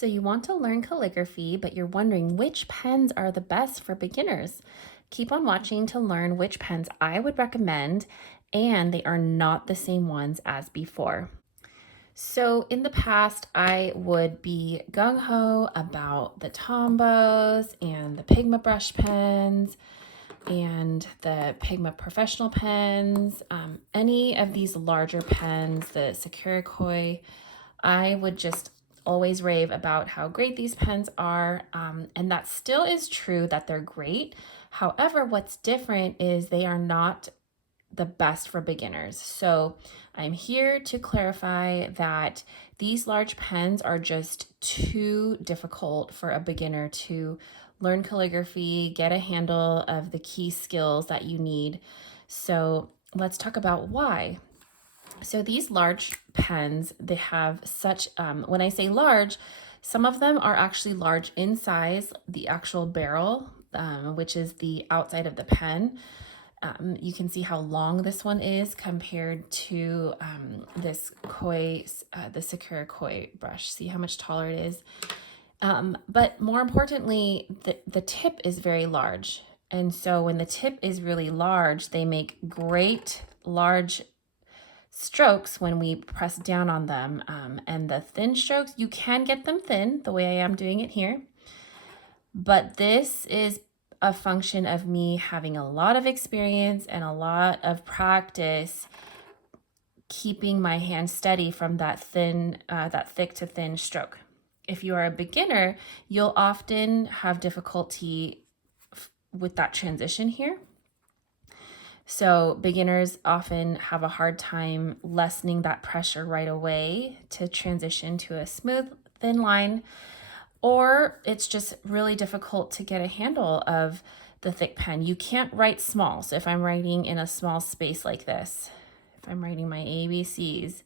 So you want to learn calligraphy, but you're wondering which pens are the best for beginners. Keep on watching to learn which pens I would recommend, and they are not the same ones as before. So in the past, I would be gung-ho about the Tombows and the Pigma brush pens and the Pigma professional pens, any of these larger pens, the Sakura. I would just always rave about how great these pens are, and that still is true that they're great. However, what's different is they are not the best for beginners. So I'm here to clarify that these large pens are just too difficult for a beginner to learn calligraphy, get a handle of the key skills that you need. So let's talk about why. So these large pens, they have such, when I say large, some of them are actually large in size, the actual barrel, which is the outside of the pen. You can see how long this one is compared to this the Sakura koi brush. See how much taller it is. But more importantly, the tip is very large. And so when the tip is really large, they make great large strokes when we press down on them. And the thin strokes, you can get them thin the way I am doing it here. But this is a function of me having a lot of experience and a lot of practice keeping my hand steady from that thick to thin stroke. If you are a beginner, you'll often have difficulty with that transition here. So beginners often have a hard time lessening that pressure right away to transition to a smooth, thin line, or it's just really difficult to get a handle of the thick pen. You can't write small. So if I'm writing in a small space like this, if I'm writing my ABCs,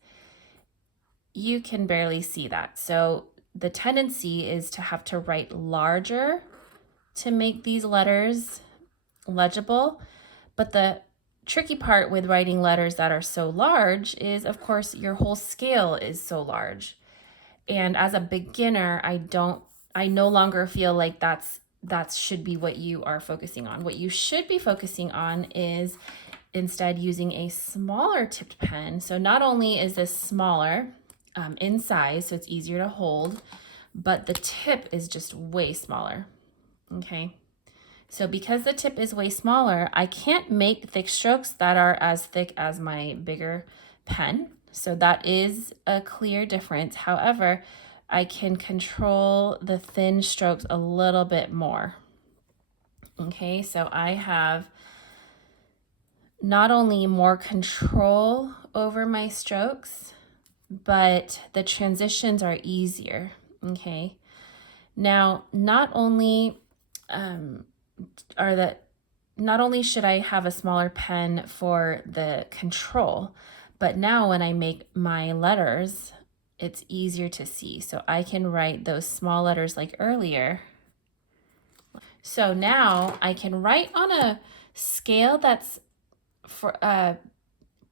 you can barely see that. So the tendency is to have to write larger to make these letters legible. But the tricky part with writing letters that are so large is, of course, your whole scale is so large. And as a beginner, I no longer feel like that should be what you are focusing on. What you should be focusing on is instead using a smaller tipped pen. So not only is this smaller in size, so it's easier to hold, but the tip is just way smaller, okay? So because the tip is way smaller, I can't make thick strokes that are as thick as my bigger pen. So that is a clear difference. However, I can control the thin strokes a little bit more. Okay, so I have not only more control over my strokes, but the transitions are easier. Okay, now not only should I have a smaller pen for the control, but now when I make my letters, it's easier to see. So I can write those small letters like earlier. So now I can write on a scale that's for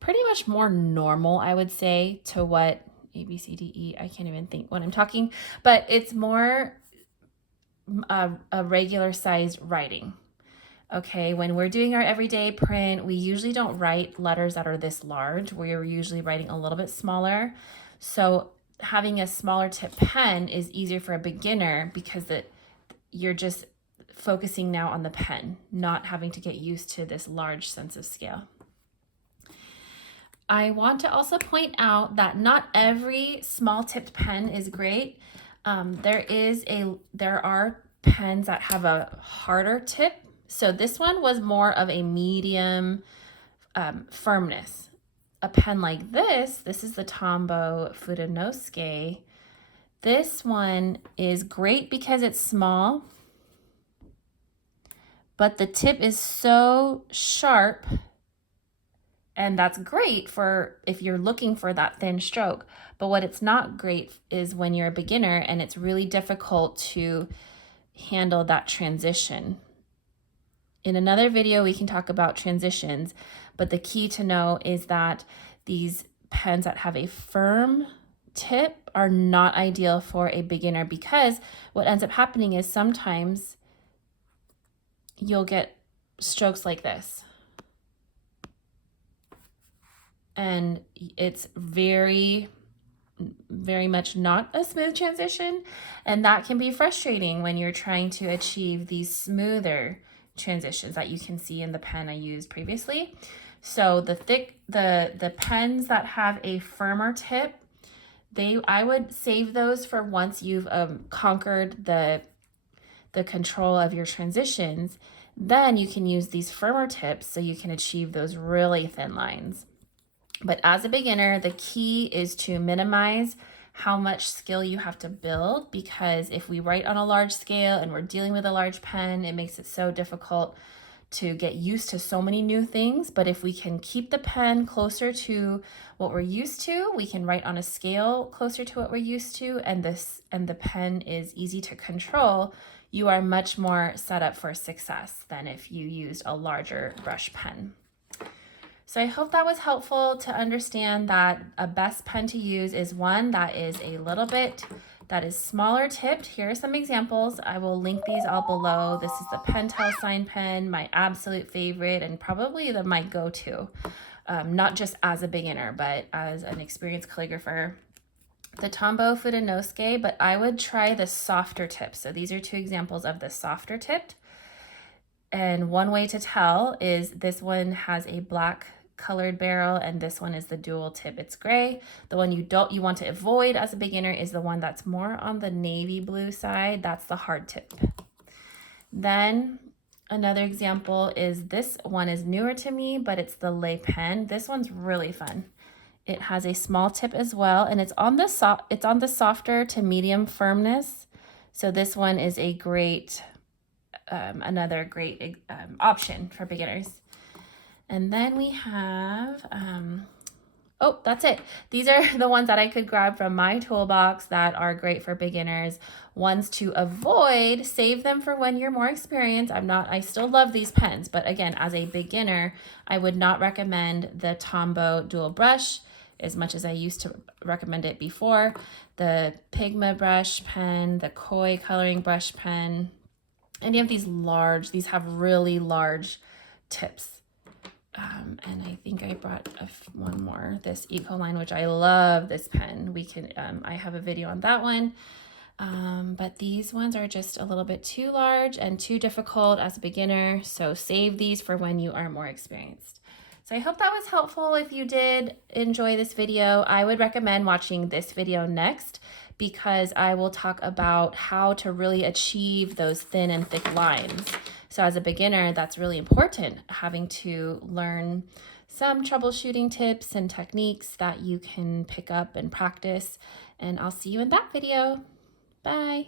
pretty much more normal, I would say, to what A, B, C, D, E, I can't even think when I'm talking, but it's more a regular sized writing. Okay, when we're doing our everyday print, we usually don't write letters that are this large. We're usually writing a little bit smaller. So having a smaller tip pen is easier for a beginner because you're just focusing now on the pen, not having to get used to this large sense of scale. I want to also point out that not every small tipped pen is great. There are pens that have a harder tip. So this one was more of a medium firmness. A pen like this is the Tombow Fudenosuke. This one is great because it's small, but the tip is so sharp, and that's great for if you're looking for that thin stroke. But what it's not great is when you're a beginner and it's really difficult to handle that transition. In another video, we can talk about transitions, but the key to know is that these pens that have a firm tip are not ideal for a beginner, because what ends up happening is sometimes you'll get strokes like this. And it's very much not a smooth transition. And that can be frustrating when you're trying to achieve these smoother transitions that you can see in the pen I used previously. So the pens that have a firmer tip, I would save those for once you've conquered the control of your transitions. Then you can use these firmer tips so you can achieve those really thin lines. But as a beginner, the key is to minimize how much skill you have to build, because if we write on a large scale and we're dealing with a large pen, it makes it so difficult to get used to so many new things. But if we can keep the pen closer to what we're used to, we can write on a scale closer to what we're used to, and the pen is easy to control, you are much more set up for success than if you used a larger brush pen. So I hope that was helpful to understand that a best pen to use is one that is a little bit, that is smaller tipped. Here are some examples. I will link these all below. This is the Pentel Sign Pen, my absolute favorite and probably my go-to, not just as a beginner, but as an experienced calligrapher. The Tombow Fudenosuke, but I would try the softer tip. So these are two examples of the softer tipped. And one way to tell is this one has a black colored barrel and this one is the dual tip, it's gray. The one you want to avoid as a beginner is the one that's more on the navy blue side. That's the hard tip. Then another example is, this one is newer to me, but it's the Le Pen. This one's really fun. It has a small tip as well, and it's on the softer to medium firmness. So this one is a great another great option for beginners. And then we have, oh, that's it. These are the ones that I could grab from my toolbox that are great for beginners. Ones to avoid, save them for when you're more experienced. I still love these pens, but again, as a beginner, I would not recommend the Tombow dual brush as much as I used to recommend it before. The Pigma brush pen, the Koi coloring brush pen, any of these have really large tips. And I think I brought one more, this Ecoline, which I love this pen. I have a video on that one. But these ones are just a little bit too large and too difficult as a beginner. So save these for when you are more experienced. So I hope that was helpful. If you did enjoy this video, I would recommend watching this video next, because I will talk about how to really achieve those thin and thick lines. So as a beginner, that's really important, having to learn some troubleshooting tips and techniques that you can pick up and practice. And I'll see you in that video. Bye.